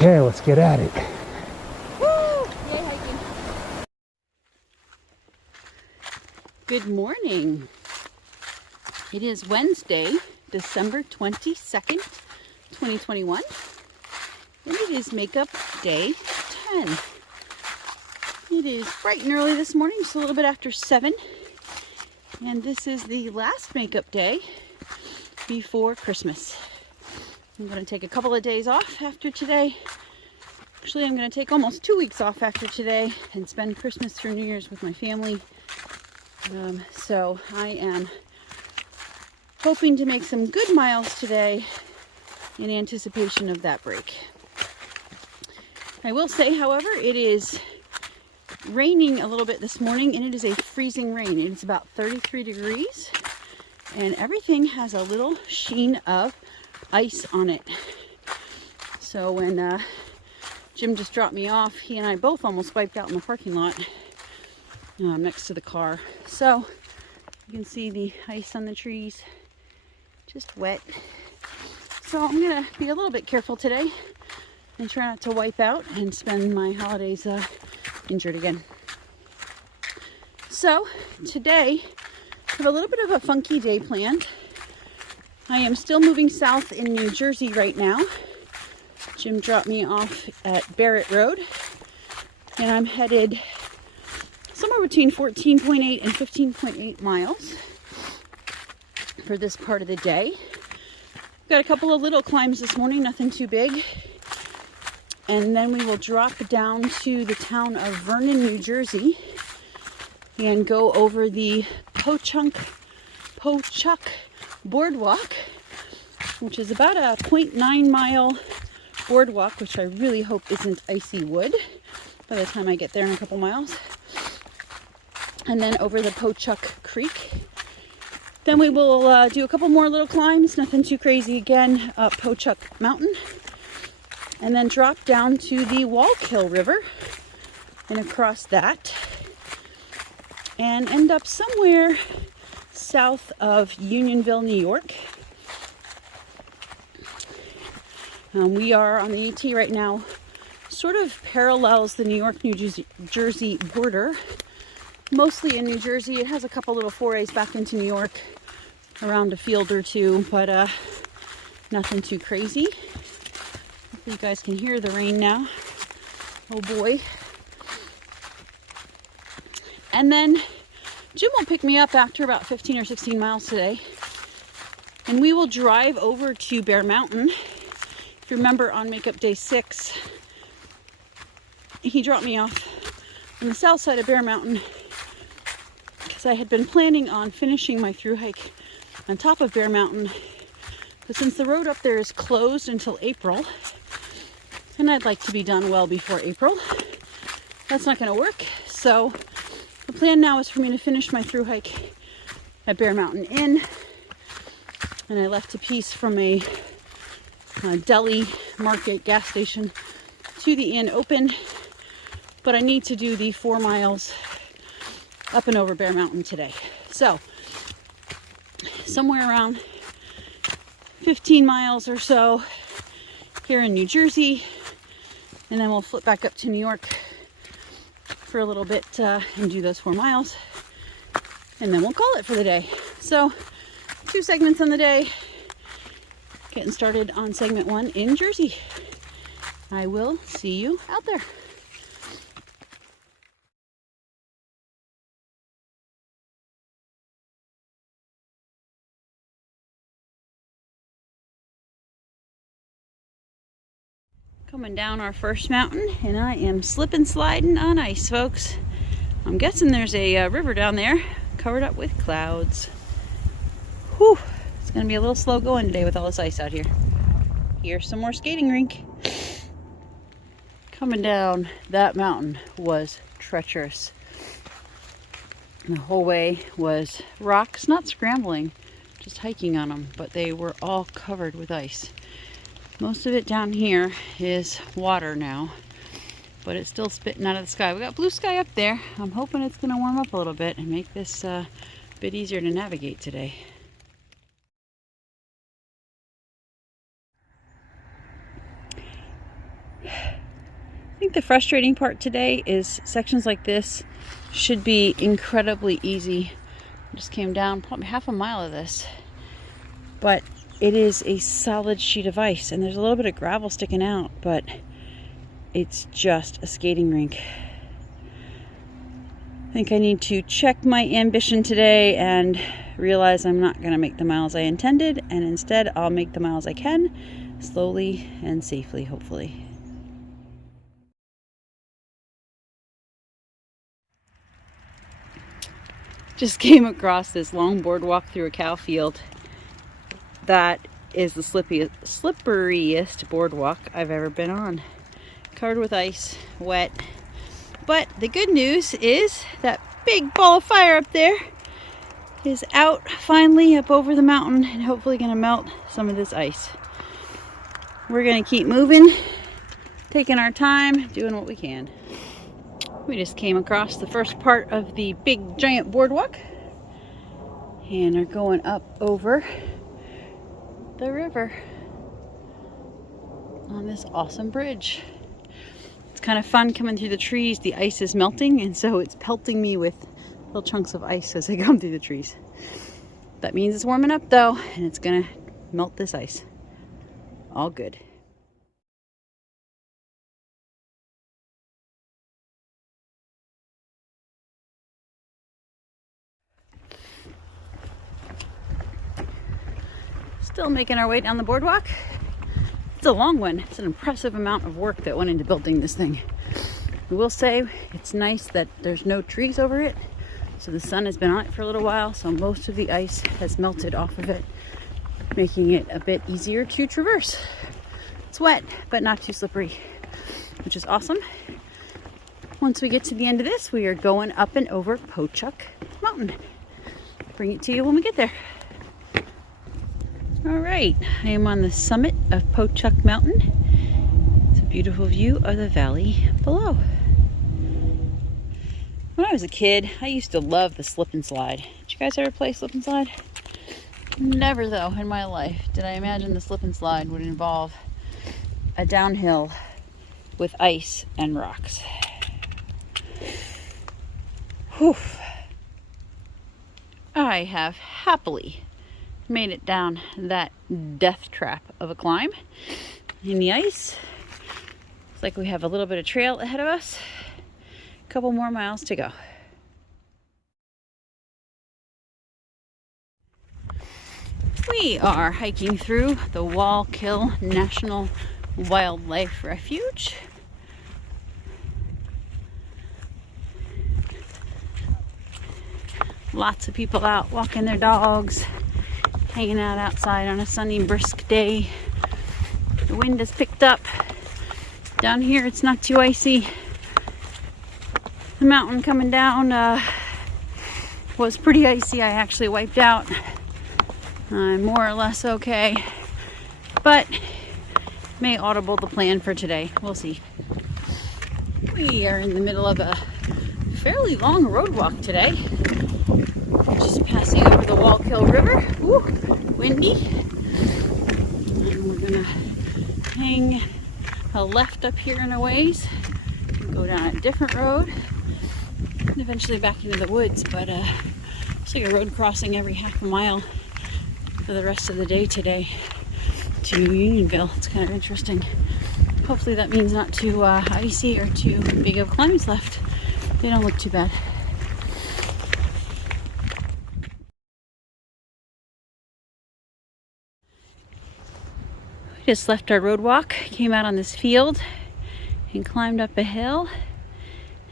Okay, let's get at it. Woo! Yay, hiking. Good morning. It is Wednesday, December 22nd, 2021. And it is makeup day 10. It is bright and early this morning, just a little bit after 7. And this is the last makeup day before Christmas. I'm going to take a couple of days off after today. Actually, I'm going to take almost 2 weeks off after today and spend Christmas through New Year's with my family. So I am hoping to make some good miles today in anticipation of that break. I will say, however, it is raining a little bit this morning, and it is a freezing rain. It is about 33 degrees, and everything has a little sheen of ice on it. So when Jim just dropped me off, he and I both almost wiped out in the parking lot next to the car. So you can see the ice on the trees, just wet. So I'm gonna be a little bit careful today and try not to wipe out and spend my holidays injured again. So today I have a little bit of a funky day planned. I am still moving south in New Jersey right now. Jim dropped me off at Barrett Road, and I'm headed somewhere between 14.8 and 15.8 miles for this part of the day. Got a couple of little climbs this morning, nothing too big. And then we will drop down to the town of Vernon, New Jersey, and go over the Pochuck boardwalk, which is about a 0.9 mile boardwalk, which I really hope isn't icy wood by the time I get there in a couple miles. And then over the Pochuck Creek. Then we will do a couple more little climbs, nothing too crazy again, up Pochuck Mountain. And then drop down to the Wallkill River and across that. And end up somewhere south of Unionville, New York. We are on the AT right now, sort of parallels the New York-New Jersey border. Mostly in New Jersey. It has a couple little forays back into New York around a field or two, but nothing too crazy. Hopefully you guys can hear the rain now. Oh boy. And then Jim will pick me up after about 15 or 16 miles today, and we will drive over to Bear Mountain. If you remember, on makeup day 6, he dropped me off on the south side of Bear Mountain because I had been planning on finishing my through hike on top of Bear Mountain, but since the road up there is closed until April, and I'd like to be done well before April, that's not going to work. So the plan now is for me to finish my through hike at Bear Mountain Inn, and I left a piece from a deli market gas station to the inn open, but I need to do the 4 miles up and over Bear Mountain today. So somewhere around 15 miles or so here in New Jersey, and then we'll flip back up to New York for a little bit and do those 4 miles, and then we'll call it for the day. So 2 segments on the day, getting started on segment 1 in Jersey. I will see you out there. Coming down our first mountain, and I am slipping sliding on ice, folks. I'm guessing there's a river down there covered up with clouds. Whew, it's gonna be a little slow going today with all this ice out here. Here's some more skating rink. Coming down that mountain was treacherous. The whole way was rocks, not scrambling, just hiking on them, but they were all covered with ice. Most of it down here is water now, but it's still spitting out of the sky. We got blue sky up there. I'm hoping it's going to warm up a little bit and make this a bit easier to navigate today. think the frustrating part today is sections like this should be incredibly easy. I just came down probably half a mile of this, but it is a solid sheet of ice, and there's a little bit of gravel sticking out, but it's just a skating rink. I think I need to check my ambition today and realize I'm not going to make the miles I intended, and instead I'll make the miles I can, slowly and safely, hopefully. Just came across this long boardwalk through a cow field. That is the slipperiest boardwalk I've ever been on. Covered with ice, wet. But the good news is that big ball of fire up there is out finally up over the mountain and hopefully going to melt some of this ice. We're going to keep moving, taking our time, doing what we can. We just came across the first part of the big giant boardwalk and are going up over the river on this awesome bridge. It's kind of fun coming through the trees. The ice is melting, and so it's pelting me with little chunks of ice as I come through the trees. That means it's warming up though, and it's gonna melt this ice. All good. Still making our way down the boardwalk. It's a long one. It's an impressive amount of work that went into building this thing. I will say it's nice that there's no trees over it, so the sun has been on it for a little while, so most of the ice has melted off of it, making it a bit easier to traverse. It's wet, but not too slippery, which is awesome. Once we get to the end of this, we are going up and over Pochuck Mountain. Bring it to you when we get there. All right, I am on the summit of Pochuck Mountain. It's a beautiful view of the valley below. When I was a kid, I used to love the slip and slide. Did you guys ever play slip and slide? Never though in my life did I imagine the slip and slide would involve a downhill with ice and rocks. Whew. I have happily made it down that death trap of a climb in the ice. It's like we have a little bit of trail ahead of us. A couple more miles to go. We are hiking through the Wallkill National Wildlife Refuge. Lots of people out walking their dogs, hanging out outside on a sunny, brisk day. The wind has picked up. Down here it's not too icy. The mountain coming down was pretty icy. I actually wiped out. I'm more or less okay, but may audible the plan for today. We'll see. We are in the middle of a fairly long road walk today. Just passing over the Wallkill River. Woo, windy. And we're gonna hang a left up here in a ways, go down a different road, and eventually back into the woods. But it's like a road crossing every half a mile for the rest of the day today to Unionville. It's kind of interesting. Hopefully that means not too icy or too big of climbs left. They don't look too bad. We just left our road walk, came out on this field and climbed up a hill.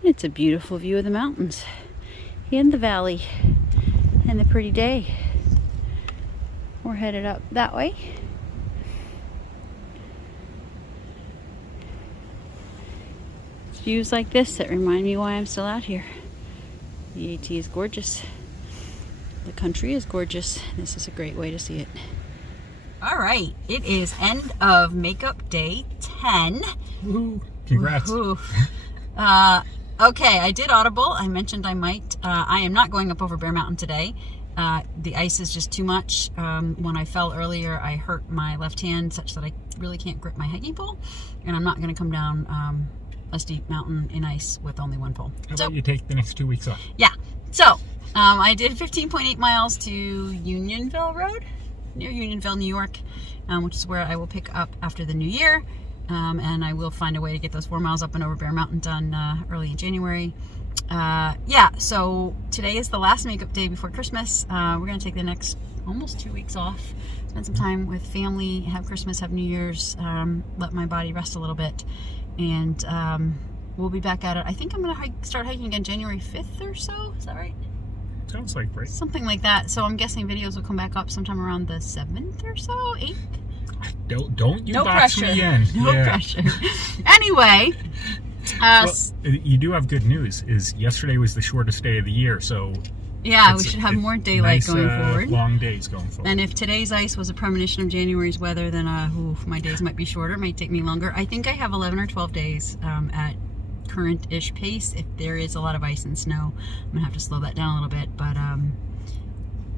And it's a beautiful view of the mountains and the valley and the pretty day. We're headed up that way. It's views like this that remind me why I'm still out here. The AT is gorgeous. The country is gorgeous. This is a great way to see it. All right, it is end of makeup day 10. Woo-hoo. Congrats. Okay, I did audible. I mentioned I might. I am not going up over Bear Mountain today. The ice is just too much. When I fell earlier, I hurt my left hand such that I really can't grip my hiking pole, and I'm not going to come down a steep mountain in ice with only one pole. How about you take the next 2 weeks off? Yeah. So I did 15.8 miles to Unionville Road, near Unionville, New York, which is where I will pick up after the new year. And I will find a way to get those 4 miles up and over Bear Mountain done early in January. Yeah, so today is the last makeup day before Christmas. We're going to take the next almost 2 weeks off, spend some time with family, have Christmas, have New Year's, let my body rest a little bit, and we'll be back at it. I think I'm going to start hiking again January 5th or so. Is that right? Sounds like right. Something like that. So I'm guessing videos will come back up sometime around the 7th or so, 8th? Don't you no box pressure. me in. No pressure. Anyway, well, you do have good news. Is yesterday was the shortest day of the year, so yeah, we should have more daylight nice, going forward. Long days going forward. And if today's ice was a premonition of January's weather, then my days might be shorter. It might take me longer. I think I have 11 or 12 days at current-ish pace. If there is a lot of ice and snow, I'm gonna have to slow that down a little bit. But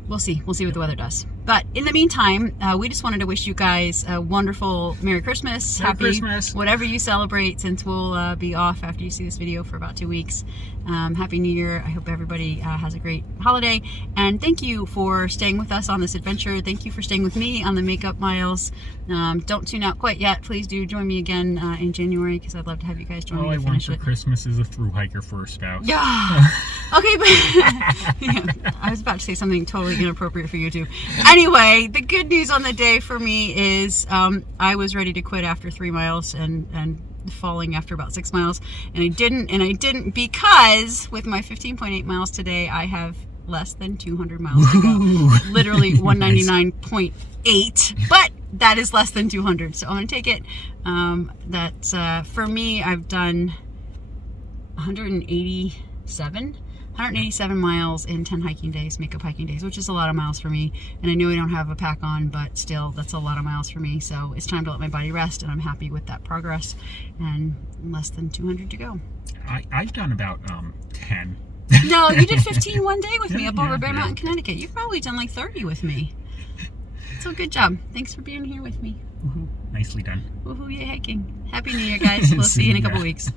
we'll see. We'll see what the weather does. But in the meantime, we just wanted to wish you guys a wonderful Merry Christmas. Merry Christmas. Whatever you celebrate, since we'll be off after you see this video for about 2 weeks. Happy New Year. I hope everybody has a great holiday. And thank you for staying with us on this adventure. Thank you for staying with me on the makeup miles. Don't tune out quite yet. Please do join me again in January, because I'd love to have you guys join me to finish it. All I want for Christmas is a Thru-Hiker for a spouse. Yeah. Okay, but yeah, I was about to say something totally inappropriate for you too. Anyway, the good news on the day for me is I was ready to quit after 3 miles and falling after about 6 miles, and I didn't because with my 15.8 miles today, I have less than 200 miles to go. Literally 199.8, but that is less than 200, so I'm gonna take it. That's for me, I've done 187 miles in 10 hiking days, makeup hiking days, which is a lot of miles for me. And I know I don't have a pack on, but still, that's a lot of miles for me. So it's time to let my body rest, and I'm happy with that progress. And less than 200 to go. I've done about 10. No, you did 15 one day with me up over Bear Mountain, Connecticut. You've probably done like 30 with me. So good job. Thanks for being here with me. Nicely done. Woohoo, yay hiking. Happy New Year, guys. We'll see you in a couple weeks.